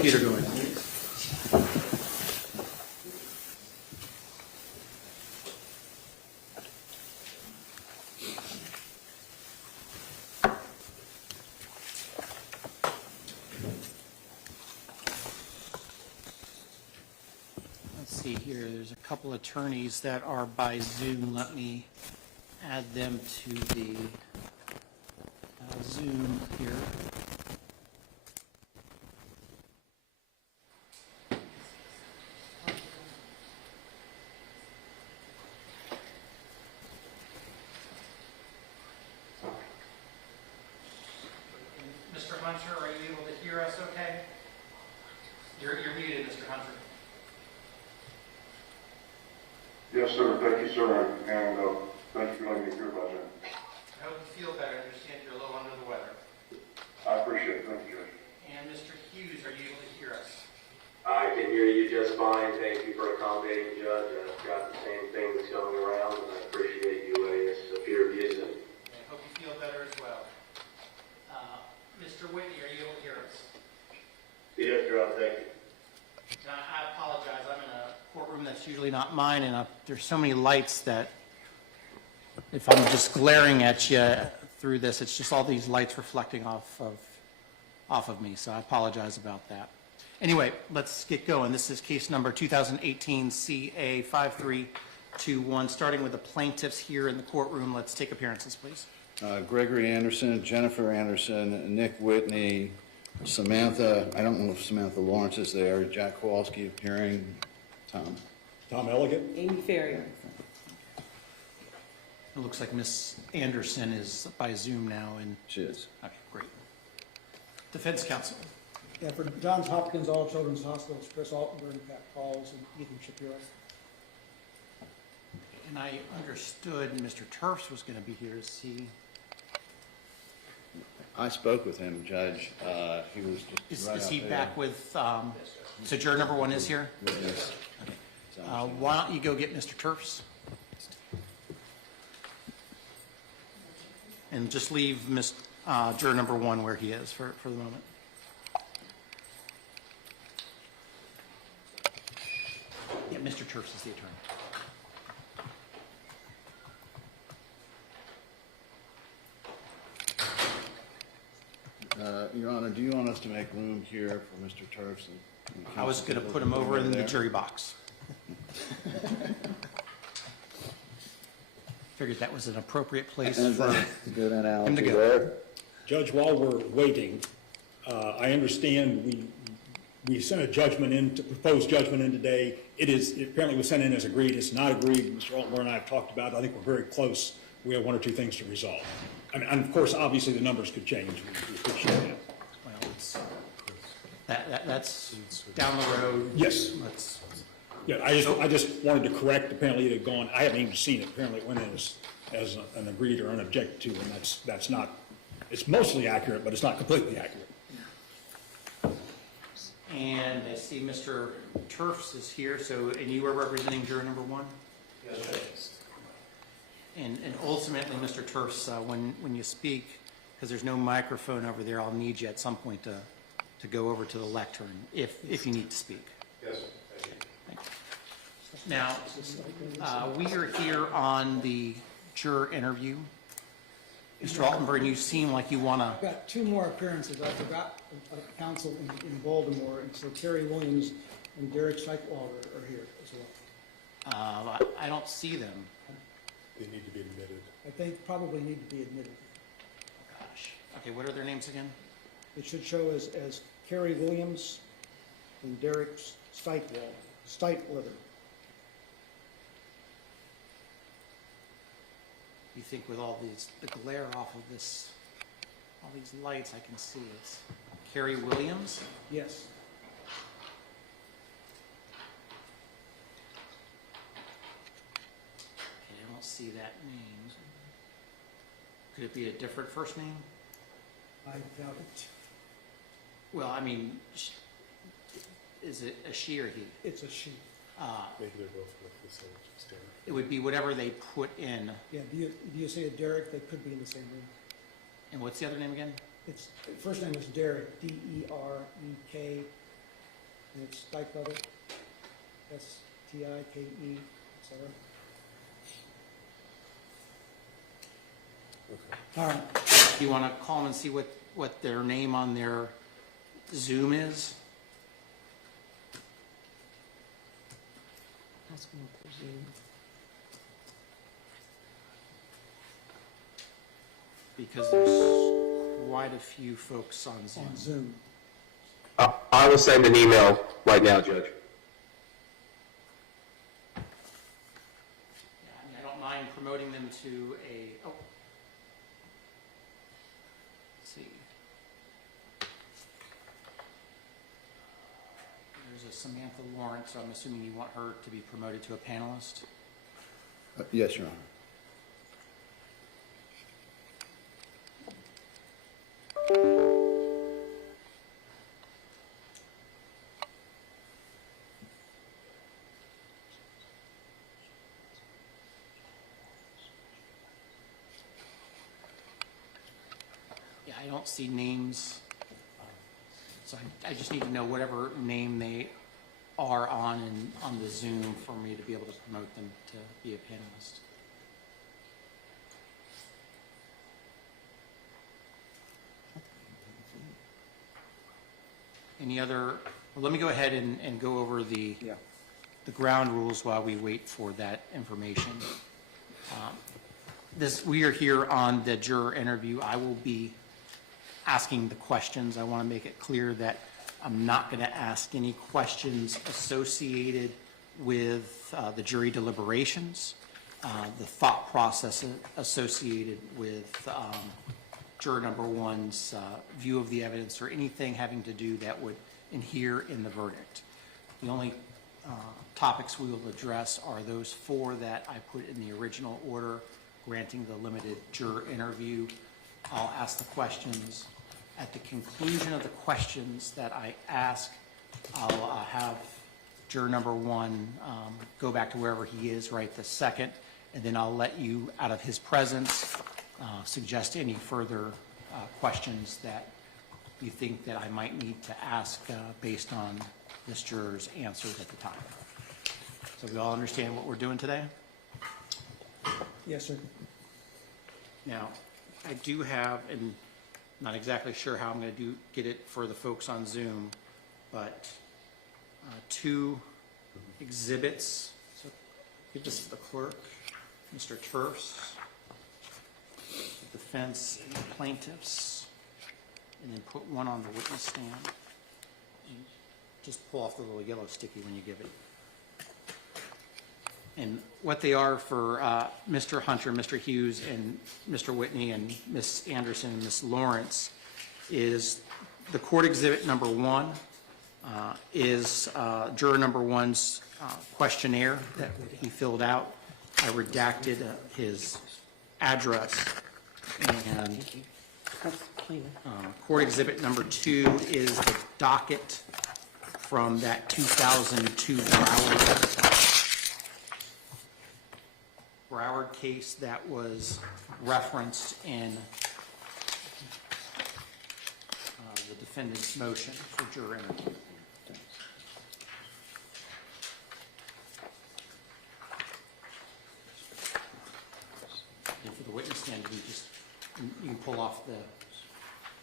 computer going? Let's see here, there's a couple attorneys that are by Zoom. Let me add them to the Zoom here. Mr. Hunter, are you able to hear us okay? You're muted, Mr. Hunter. Yes, sir. Thank you, sir. And thank you for letting me hear about that. I hope you feel better. I understand you're a little under the weather. I appreciate it. Thank you, Judge. And Mr. Hughes, are you able to hear us? I can hear you just fine. Thank you for accommodating, Judge. I've got the same thing that's going around, and I appreciate you letting us appear via Zoom. I hope you feel better as well. Mr. Whitney, are you able to hear us? Yes, Your Honor. Thank you. Now, I apologize. I'm in a courtroom that's usually not mine, and there's so many lights that if I'm just glaring at you through this, it's just all these lights reflecting off of me, so I apologize about that. Anyway, let's get going. This is case number 2018 CA 5321. Starting with the plaintiffs here in the courtroom, let's take appearances, please. Gregory Anderson, Jennifer Anderson, Nick Whitney, Samantha, I don't know if Samantha Lawrence is there, Jack Kowalski appearing, Tom Elliott. Amy Ferrier. It looks like Miss Anderson is by Zoom now, and She is. okay, great. Defense counsel. Yeah, for Johns Hopkins All Children's Hospitals, Chris Altenberg, Pat Pauls, and Ethan Shapiro. And I understood Mr. Turfs was going to be here. Is he? I spoke with him, Judge. He was just right Is out he there. back with? So juror number one is here. Yes. Why don't you go get Mr. Turfs? And just leave juror number one where he is for the moment. Yeah, Mr. Turfs is the attorney. Your Honor, do you want us to make room here for Mr. Turfs? And I was going to put him over in the jury box. Figured that was an appropriate place for Good analogy him to go. there. Judge, while we're waiting, I understand we sent a judgment in, to propose judgment in today. It apparently was sent in as agreed. It's not agreed. Mr. Altenberg and I have talked about it. I think we're very close. We have one or two things to resolve. I mean, and of course, obviously, the numbers could change. We appreciate that. Well, that's down the road. Yes. Let's, Yeah, I just wanted to correct. Apparently, it had gone. I haven't even seen it. Apparently, it went in as an agreed or unobjected to, and that's not. It's mostly accurate, but it's not completely accurate. and I see Mr. Turfs is here. So, and you are representing juror number one? Yes. And ultimately, Mr. Turfs, when you speak, because there's no microphone over there, I'll need you at some point to go over to the lectern if you need to speak. Yes. Thank you. Now, we are here on the juror interview. Mr. Altenberg, you seem like you want to. I've got two more appearances. I forgot counsel in Baltimore, and so Terry Williams and Derek Steichwalder are here as well. I don't see them. They need to be admitted. I think probably need to be admitted. Gosh. Okay, what are their names again? It should show as Kerry Williams and Derek Steichwalder. You think with all the glare off of this, all these lights, I can see it's Kerry Williams? Yes. Okay, I don't see that name. Could it be a different first name? I doubt it. Well, I mean, is it a she or he? It's a she. Maybe they're both with the same standard. It would be whatever they put in. Yeah, do you say a Derek? They could be in the same room. And what's the other name again? Its first name is Derek, D-E-R-E-K, Stikeweather, S-T-I-K-E, etc. All right, Do you want to call them and see what their name on their Zoom is? Because there's quite a few folks on Zoom. on Zoom. I will send an email right now, Judge. Yeah, I mean, I don't mind promoting them to let's see. There's a Samantha Lawrence, so I'm assuming you want her to be promoted to a panelist? Yes, Your Honor. Yeah, I don't see names, so I just need to know whatever name they are on the Zoom for me to be able to promote them to be a panelist. Any other, well, let me go ahead and go over the ground rules while we wait for that information. We are here on the juror interview. I will be asking the questions. I want to make it clear that I'm not going to ask any questions associated with the jury deliberations, the thought process associated with juror number one's view of the evidence, or anything having to do that would inhere in the verdict. The only topics we will address are those four that I put in the original order, granting the limited juror interview. I'll ask the questions. At the conclusion of the questions that I ask, I'll have juror number one go back to wherever he is right this second, and then I'll let you, out of his presence, suggest any further questions that you think that I might need to ask based on this juror's answers at the time. So we all understand what we're doing today? Yes, sir. Now, I do have, and not exactly sure how I'm going to get it for the folks on Zoom, but two exhibits. So give this to the clerk, Mr. Terse, the defense and the plaintiffs, and then put one on the witness stand. And just pull off the little yellow sticky when you give it. And what they are for Mr. Hunter, Mr. Hughes, and Mr. Whitney, and Ms. Anderson, and Ms. Lawrence, is the court exhibit number one is juror number one's questionnaire that he filled out. I redacted his address. And court exhibit number two is the docket from that 2002 Broward case that was referenced in the defendant's motion for juror interview. And for the witness stand, you can pull off the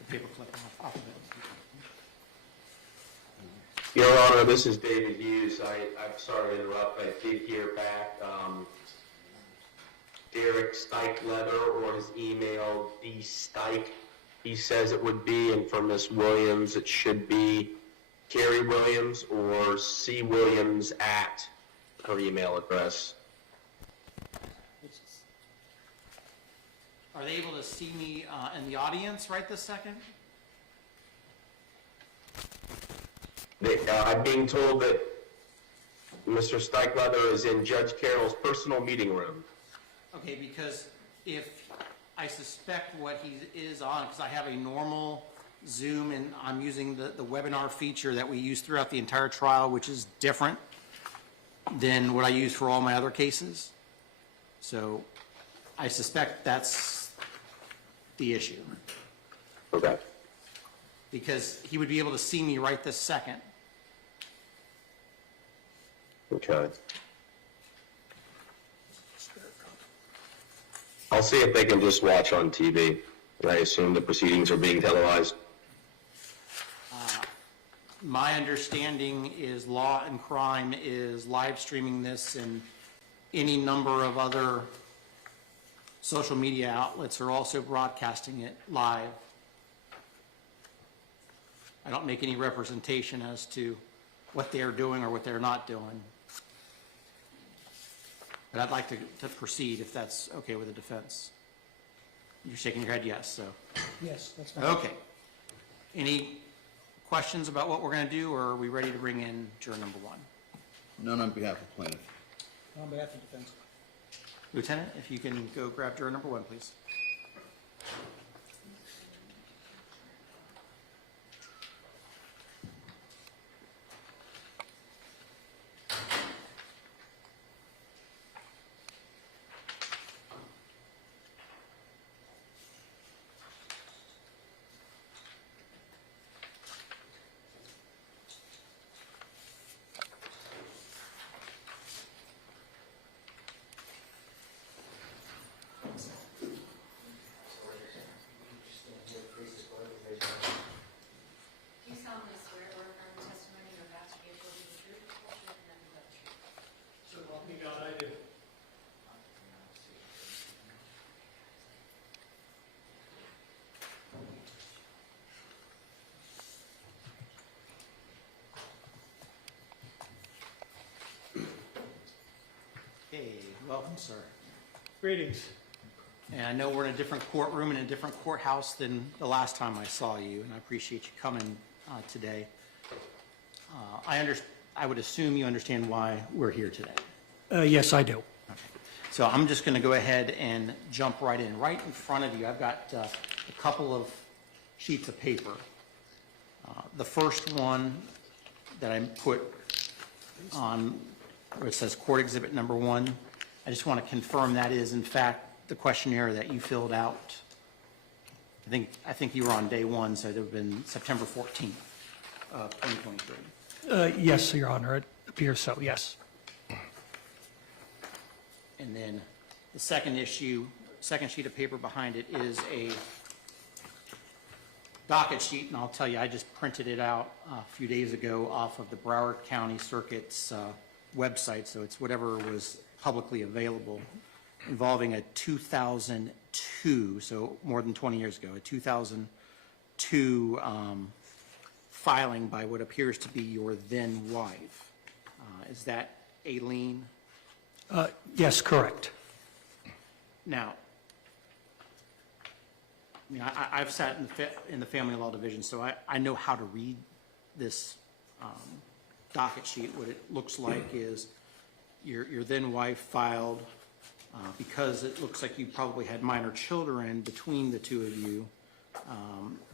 paper clip off of it. Your Honor, this is David Hughes. I'm sorry to interrupt. I did hear back Derek Stikeweather, or his email, dstike, he says it would be, and for Miss Williams, it should be Carrie Williams or C. Williams at her email address. Are they able to see me in the audience right this second? I'm being told that Mr. Stikeweather is in Judge Carroll's personal meeting room. Okay, because if I suspect what he is on, because I have a normal Zoom and I'm using the webinar feature that we use throughout the entire trial, which is different than what I use for all my other cases. So I suspect that's the issue. Okay. Because he would be able to see me right this second. Okay. I'll see if they can just watch on TV. I assume the proceedings are being televised. My understanding is Law and Crime is live streaming this, and any number of other social media outlets are also broadcasting it live. I don't make any representation as to what they're doing or what they're not doing. But I'd like to proceed if that's okay with the defense. You're shaking your head yes, so. Yes, that's fine. Okay. Any questions about what we're going to do, or are we ready to bring in juror number one? None on behalf of plaintiff. On behalf of defense. Lieutenant, if you can go grab juror number one, please. Do you solemnly swear or affirm the testimony you're about to give will be the truth, the whole truth, and nothing but the truth? So help me God, I do. Hey, welcome, sir. Greetings. And I know we're in a different courtroom and a different courthouse than the last time I saw you, and I appreciate you coming today. I would assume you understand why we're here today. Yes, I do. Okay. So I'm just going to go ahead and jump right in. Right in front of you, I've got a couple of sheets of paper. The first one that I put on where it says Court Exhibit Number 1, I just want to confirm that is, in fact, the questionnaire that you filled out. I think you were on day one, so it would have been September 14th, 2023. Yes, Your Honor, it appears so, yes. And then the second sheet of paper behind it is a docket sheet, and I'll tell you, I just printed it out a few days ago off of the Broward County Circuit's website, so it's whatever was publicly available, involving a 2002, so more than 20 years ago, a 2002 filing by what appears to be your then wife. Is that Aileen? Yes, correct. Now, I've sat in the family law division, so I know how to read this docket sheet. What it looks like is your then wife filed, because it looks like you probably had minor children between the two of you,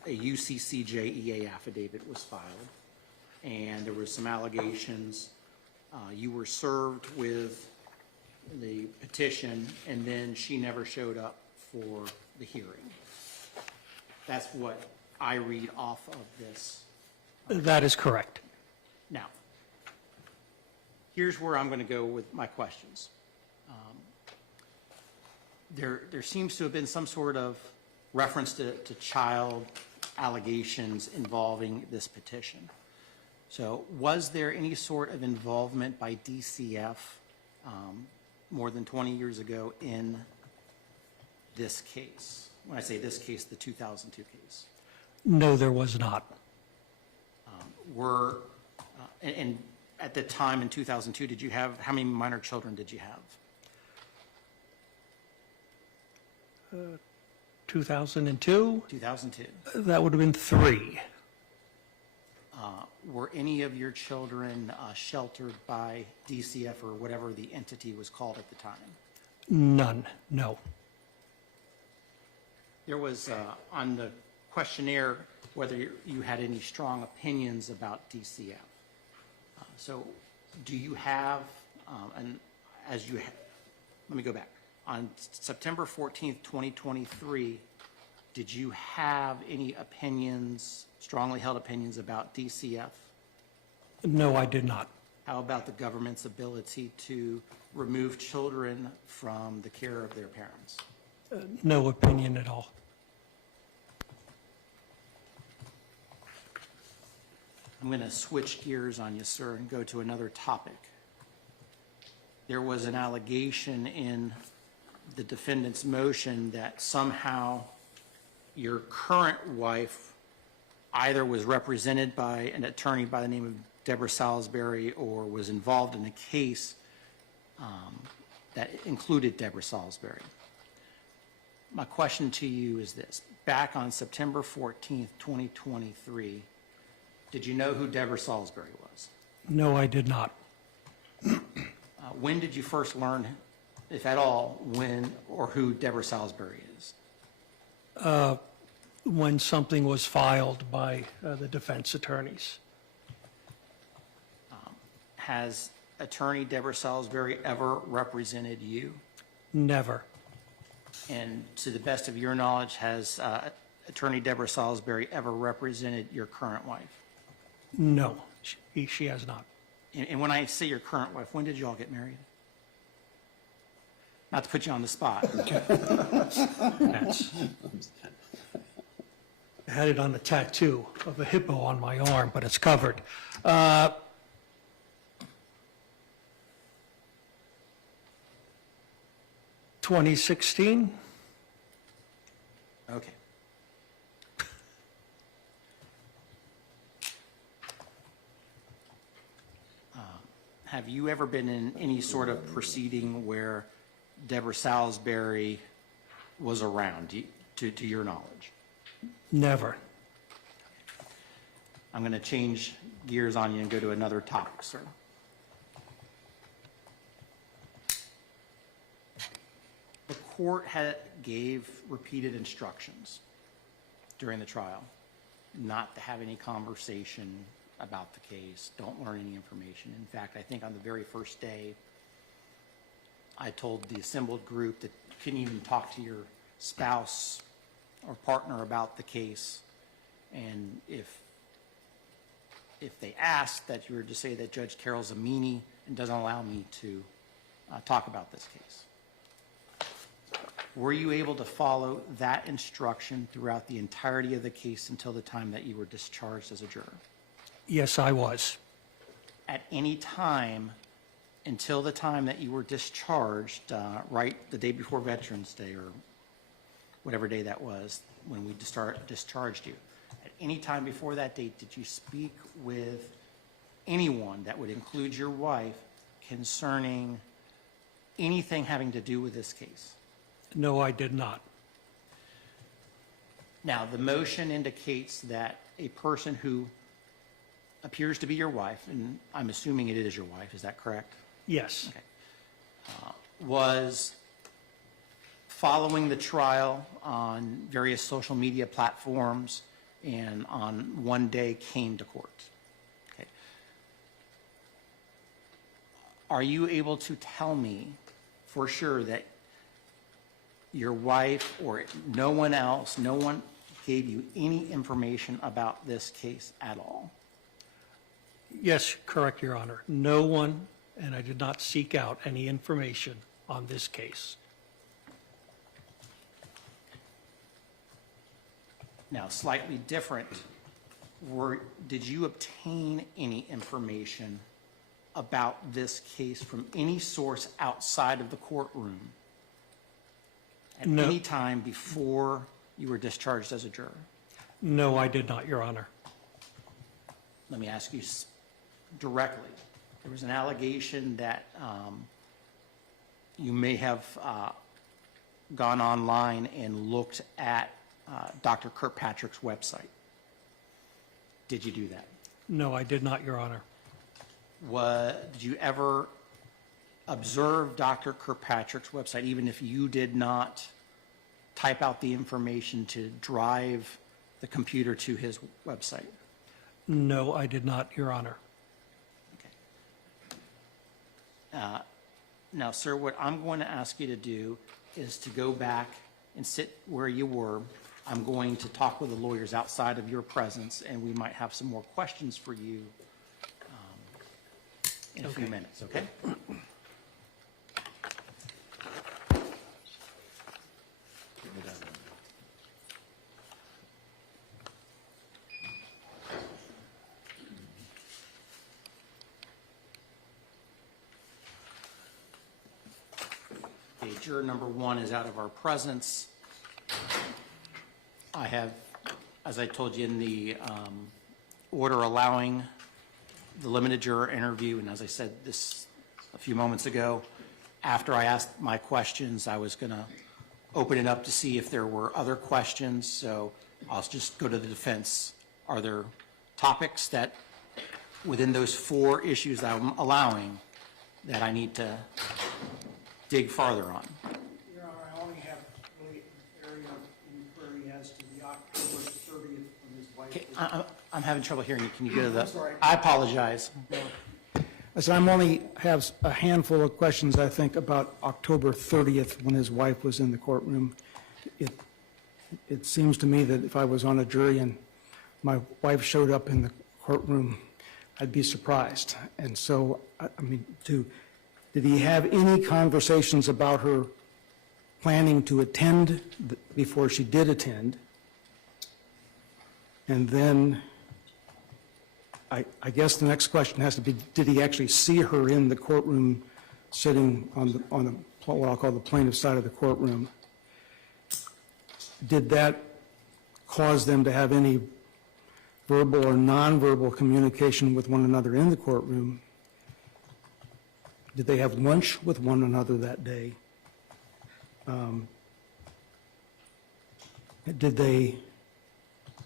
a UCCJEA affidavit was filed, and there was some allegations. You were served with the petition, and then she never showed up for the hearing. That's what I read off of this. That is correct. Now, here's where I'm going to go with my questions. There seems to have been some sort of reference to child allegations involving this petition. So was there any sort of involvement by DCF more than 20 years ago in this case? When I say this case, the 2002 case. No, there was not. And at the time in 2002, did you have, how many minor children did you have? 2002? 2002. That would have been 3. Were any of your children sheltered by DCF or whatever the entity was called at the time? None, no. There was, on the questionnaire, whether you had any strong opinions about DCF. So do you have, let me go back. On September 14th, 2023, did you have any opinions, strongly held opinions about DCF? No, I did not. How about the government's ability to remove children from the care of their parents? No opinion at all. I'm going to switch gears on you, sir, and go to another topic. There was an allegation in the defendant's motion that somehow your current wife either was represented by an attorney by the name of Deborah Salisbury or was involved in a case that included Deborah Salisbury. My question to you is this. Back on September 14th, 2023, did you know who Deborah Salisbury was? No, I did not. When did you first learn, if at all, when or who Deborah Salisbury is? When something was filed by the defense attorneys. Has attorney Deborah Salisbury ever represented you? Never. And to the best of your knowledge, has attorney Deborah Salisbury ever represented your current wife? No, she has not. And when I say your current wife, when did you all get married? Not to put you on the spot. That's, I had it on a tattoo of a hippo on my arm, but it's covered. 2016? Okay. Have you ever been in any sort of proceeding where Deborah Salisbury was around, to your knowledge? Never. I'm going to change gears on you and go to another topic, sir. The court gave repeated instructions during the trial not to have any conversation about the case, don't learn any information. In fact, I think on the very first day, I told the assembled group that you couldn't even talk to your spouse or partner about the case. And if they asked, that you were to say that Judge Carroll's a meanie and doesn't allow me to talk about this case. Were you able to follow that instruction throughout the entirety of the case until the time that you were discharged as a juror? Yes, I was. At any time until the time that you were discharged, right the day before Veterans Day or whatever day that was when we discharged you, at any time before that date, did you speak with anyone that would include your wife concerning anything having to do with this case? No, I did not. Now, the motion indicates that a person who appears to be your wife, and I'm assuming it is your wife, is that correct? Yes. Okay. Was following the trial on various social media platforms and on one day came to court. Okay. Are you able to tell me for sure that your wife or no one else, no one gave you any information about this case at all? Yes, correct, Your Honor. No one, and I did not seek out any information on this case. Now, slightly different, did you obtain any information about this case from any source outside of the courtroom at No. any time before you were discharged as a juror? No, I did not, Your Honor. Let me ask you directly. There was an allegation that you may have gone online and looked at Dr. Kirkpatrick's website. Did you do that? No, I did not, Your Honor. Did you ever observe Dr. Kirkpatrick's website, even if you did not type out the information to drive the computer to his website? No, I did not, Your Honor. Now, sir, what I'm going to ask you to do is to go back and sit where you were. I'm going to talk with the lawyers outside of your presence, and we might have some more questions for you in a few minutes, okay? Okay, juror number 1 is out of our presence. I have, as I told you in the order allowing the limited juror interview, and as I said this a few moments ago, after I asked my questions, I was going to open it up to see if there were other questions, so I'll just go to the defense. Are there topics that, within those 4 issues that I'm allowing, that I need to dig farther on? Your Honor, I only have really an area of inquiry as to the October 30th when his wife Okay, was... I'm having trouble hearing you. Can you go to the? Sorry. I apologize. So I'm only have a handful of questions, I think, about October 30th when his wife was in the courtroom. It seems to me that if I was on a jury and my wife showed up in the courtroom, I'd be surprised. And so, I mean, did he have any conversations about her planning to attend before she did attend? And then, I guess the next question has to be, did he actually see her in the courtroom sitting on what I'll call the plaintiff's side of the courtroom? Did that cause them to have any verbal or nonverbal communication with one another in the courtroom? Did they have lunch with one another that day? Did they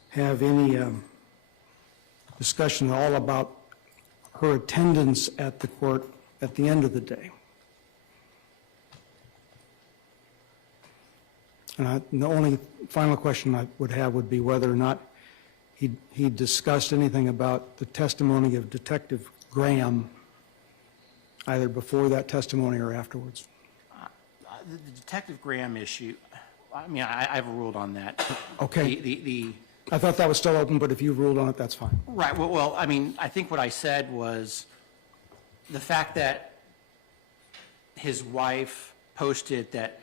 have any discussion at all about her attendance at the court at the end of the day? And the only final question I would have would be whether or not he discussed anything about the testimony of Detective Graham, either before that testimony or afterwards. The Detective Graham issue, I mean, I've ruled on that. Okay. The I thought that was still open, but if you ruled on it, that's fine. right, well, I mean, I think what I said was the fact that his wife posted that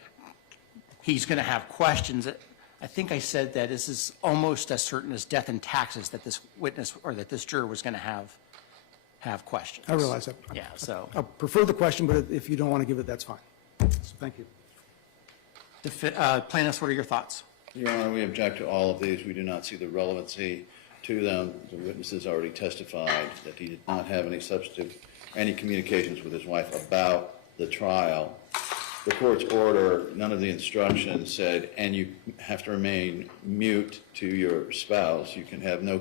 he's going to have questions. I think I said that this is almost as certain as death and taxes that this witness or that this juror was going to have questions. I realize that. Yeah, so I prefer the question, but if you don't want to give it, that's fine. So thank you. plaintiffs, what are your thoughts? Your Honor, we object to all of these. We do not see the relevancy to them. The witnesses already testified that he did not have any communications with his wife about the trial. The court's order, none of the instructions said, and you have to remain mute to your spouse. You can have no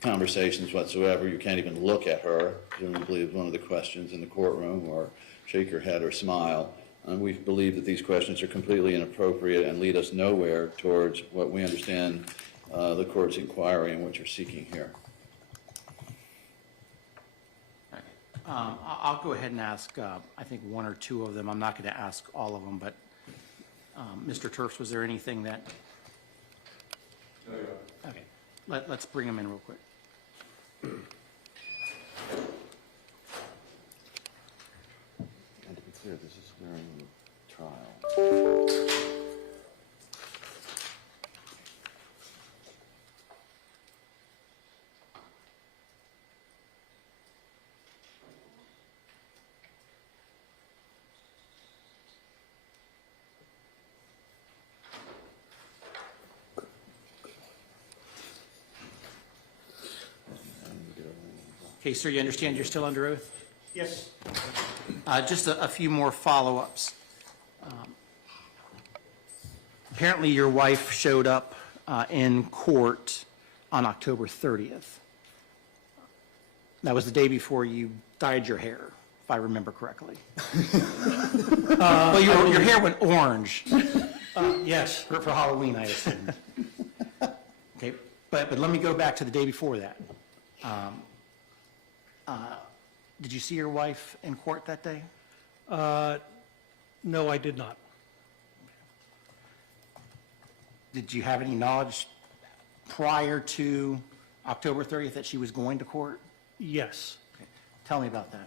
conversations whatsoever. You can't even look at her, presumably is one of the questions in the courtroom, or shake your head or smile. And we believe that these questions are completely inappropriate and lead us nowhere towards what we understand the court's inquiry and what you're seeking here. I'll go ahead and ask, I think, one or two of them. I'm not going to ask all of them, but Mr. Turfs, was there anything that? No, Your Honor. Okay, let's bring them in real quick. And to be clear, this is during the trial. Okay, sir, you understand you're still under oath? Yes. Just a few more follow-ups. Apparently, your wife showed up in court on October 30th. That was the day before you dyed your hair, if I remember correctly. Well, your hair went orange Yes, for Halloween, I assume. Okay, but let me go back to the day before that. Did you see your wife in court that day? no, I did not. Did you have any knowledge prior to October 30th that she was going to court? Yes. Tell me about that.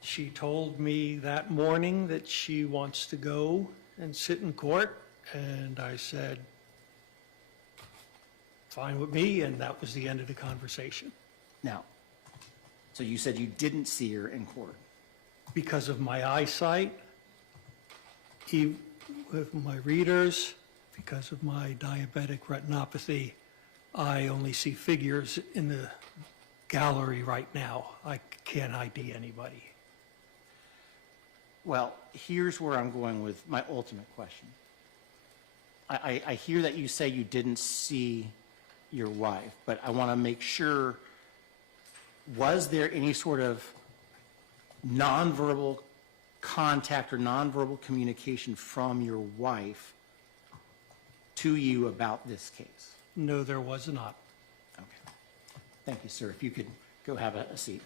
She told me that morning that she wants to go and sit in court, and I said, fine with me, and that was the end of the conversation. Now, so you said you didn't see her in court. Because of my eyesight, with my readers, because of my diabetic retinopathy, I only see figures in the gallery right now. I can't ID anybody. Well, here's where I'm going with my ultimate question. I hear that you say you didn't see your wife, but I want to make sure, was there any sort of nonverbal contact or nonverbal communication from your wife to you about this case? No, there was not. Okay. Thank you, sir. If you could go have a seat.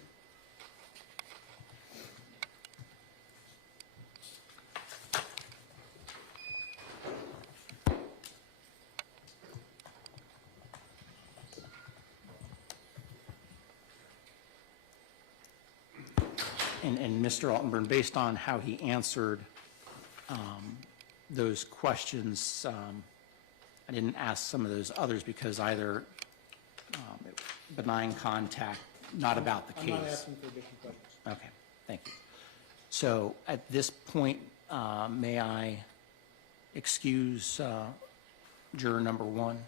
And Mr. Altenburn, based on how he answered those questions, I didn't ask some of those others because either benign contact, not about the case. I'm not asking for additional questions. Okay, thank you. So at this point, may I excuse juror number 1?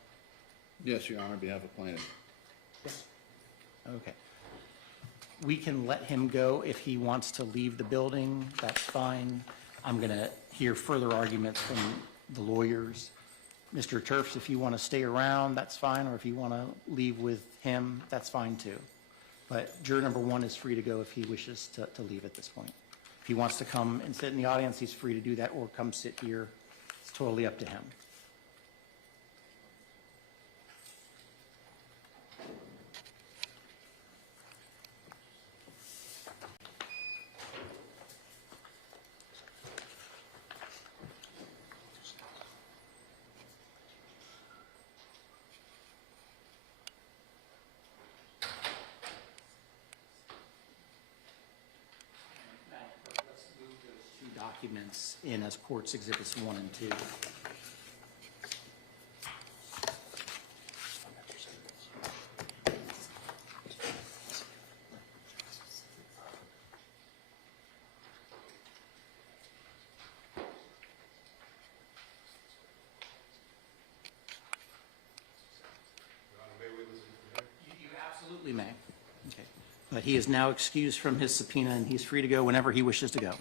Yes, Your Honor, on behalf of plaintiff. Yes. Okay. We can let him go if he wants to leave the building, that's fine. I'm going to hear further arguments from the lawyers. Mr. Turfs, if you want to stay around, that's fine, or if you want to leave with him, that's fine too. But juror number 1 is free to go if he wishes to leave at this point. If he wants to come and sit in the audience, he's free to do that, or come sit here. It's totally up to him. Let's move those 2 documents in as courts exhibits 1 and 2. You absolutely may. Okay. But he is now excused from his subpoena, and he's free to go whenever he wishes to go.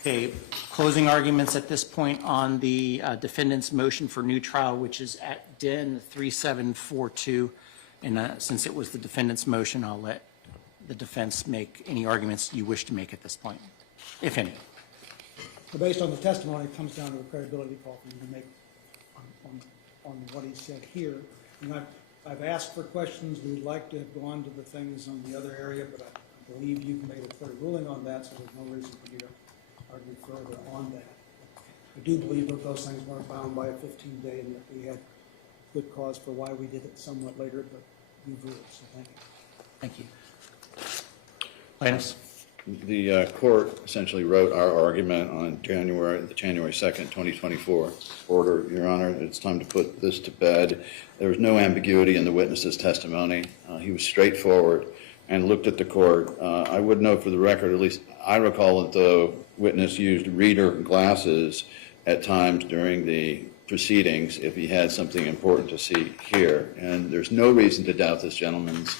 Okay, closing arguments at this point on the defendant's motion for new trial, which is at DIN 3742. And since it was the defendant's motion, I'll let the defense make any arguments you wish to make at this point, if any. So based on the testimony, it comes down to a credibility call for you to make on what he said here. And I've asked for questions. We'd like to have gone to the things on the other area, but I believe you've made a clear ruling on that, so there's no reason for me to argue further on that. I do believe that those things weren't bound by a 15-day and that we had good cause for why we did it somewhat later, but you've ruled, so thank you. Thank you. Plaintiffs? The court essentially wrote our argument on the January 2nd, 2024 order. Your Honor, it's time to put this to bed. There was no ambiguity in the witness's testimony. He was straightforward and looked at the court. I would note for the record, at least I recall that the witness used reader glasses at times during the proceedings if he had something important to see here. And there's no reason to doubt this gentleman's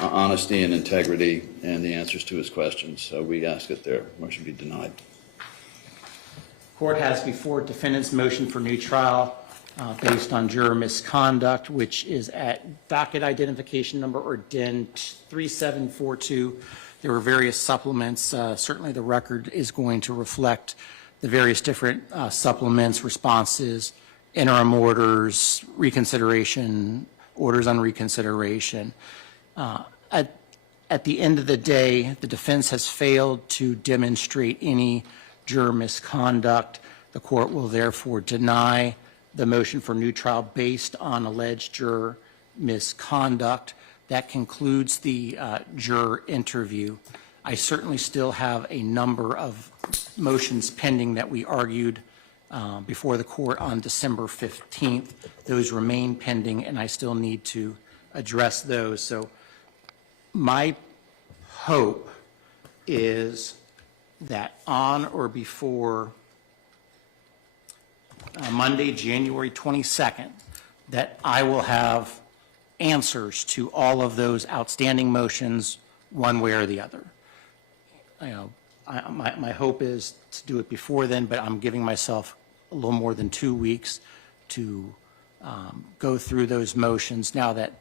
honesty and integrity and the answers to his questions. So we ask that their motion be denied. Court has before defendant's motion for new trial based on juror misconduct, which is at docket identification number or DIN 3742. There were various supplements. Certainly the record is going to reflect the various different supplements, responses, interim orders, reconsideration, orders on reconsideration. At the end of the day, the defense has failed to demonstrate any juror misconduct. The court will therefore deny the motion for new trial based on alleged juror misconduct. that concludes the juror interview. I certainly still have a number of motions pending that we argued before the court on December 15th. Those remain pending, and I still need to address those. So my hope is that on or before Monday, January 22nd, that I will have answers to all of those outstanding motions one way or the other. You know, my hope is to do it before then, but I'm giving myself a little more than 2 weeks to go through those motions now that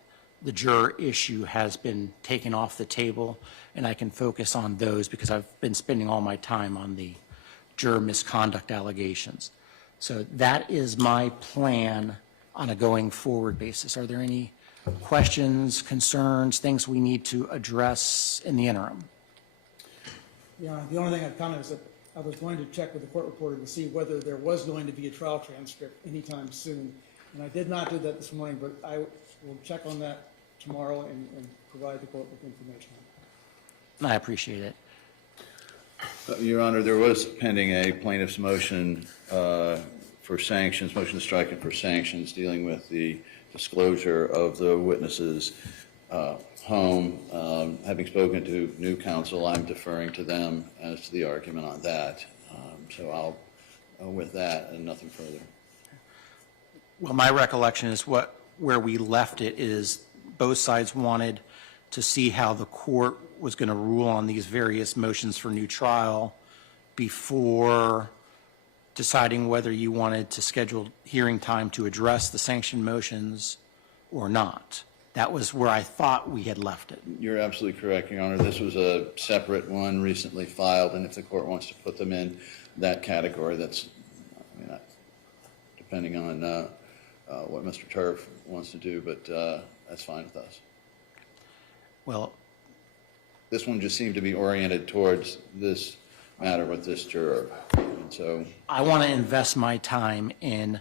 the juror issue has been taken off the table, and I can focus on those because I've been spending all my time on the juror misconduct allegations. So that is my plan on a going forward basis. Are there any questions, concerns, things we need to address in the interim? Yeah, the only thing I'd comment is that I was going to check with the court reporter to see whether there was going to be a trial transcript anytime soon. And I did not do that this morning, but I will check on that tomorrow and provide the court with information on I appreciate it. Your Honor, there was pending a plaintiff's motion for sanctions, motion to strike and for sanctions dealing with the disclosure of the witness's home. Having spoken to new counsel, I'm deferring to them as to the argument on that. So I'll, with that and nothing further. Well, my recollection is where we left it is both sides wanted to see how the court was going to rule on these various motions for new trial before deciding whether you wanted to schedule hearing time to address the sanction motions or not. That was where I thought we had left it. You're absolutely correct, Your Honor. This was a separate one recently filed, and if the court wants to put them in that category, that's, I mean, depending on what Mr. Turf wants to do, but that's fine with us. Well, This one just seemed to be oriented towards this matter with this juror, and so I want to invest my time in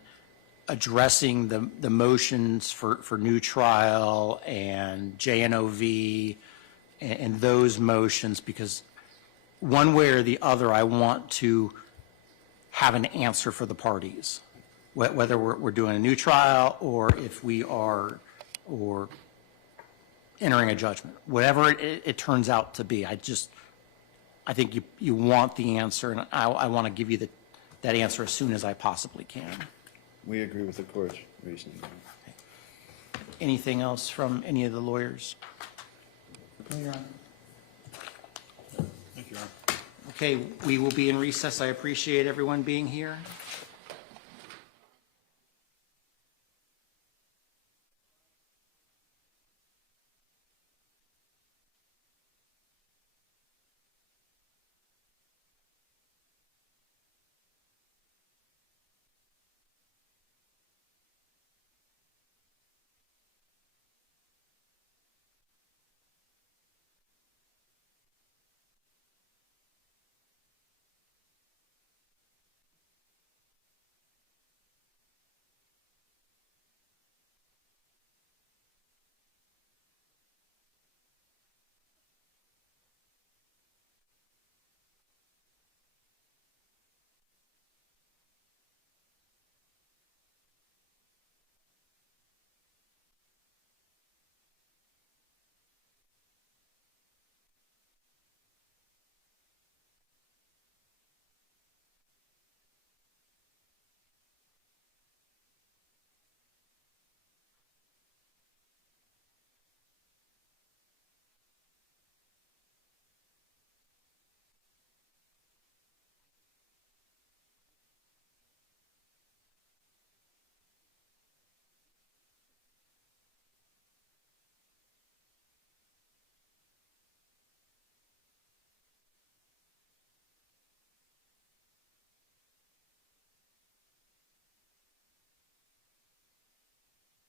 addressing the motions for new trial and JNOV and those motions, because one way or the other, I want to have an answer for the parties, whether we're doing a new trial or if we are or entering a judgment, whatever it turns out to be. I think you want the answer, and I want to give you that answer as soon as I possibly can. we agree with the court's reasoning. Anything else from any of the lawyers? it. Your Honor. Thank you, Your Honor. Okay, we will be in recess. I appreciate everyone being here.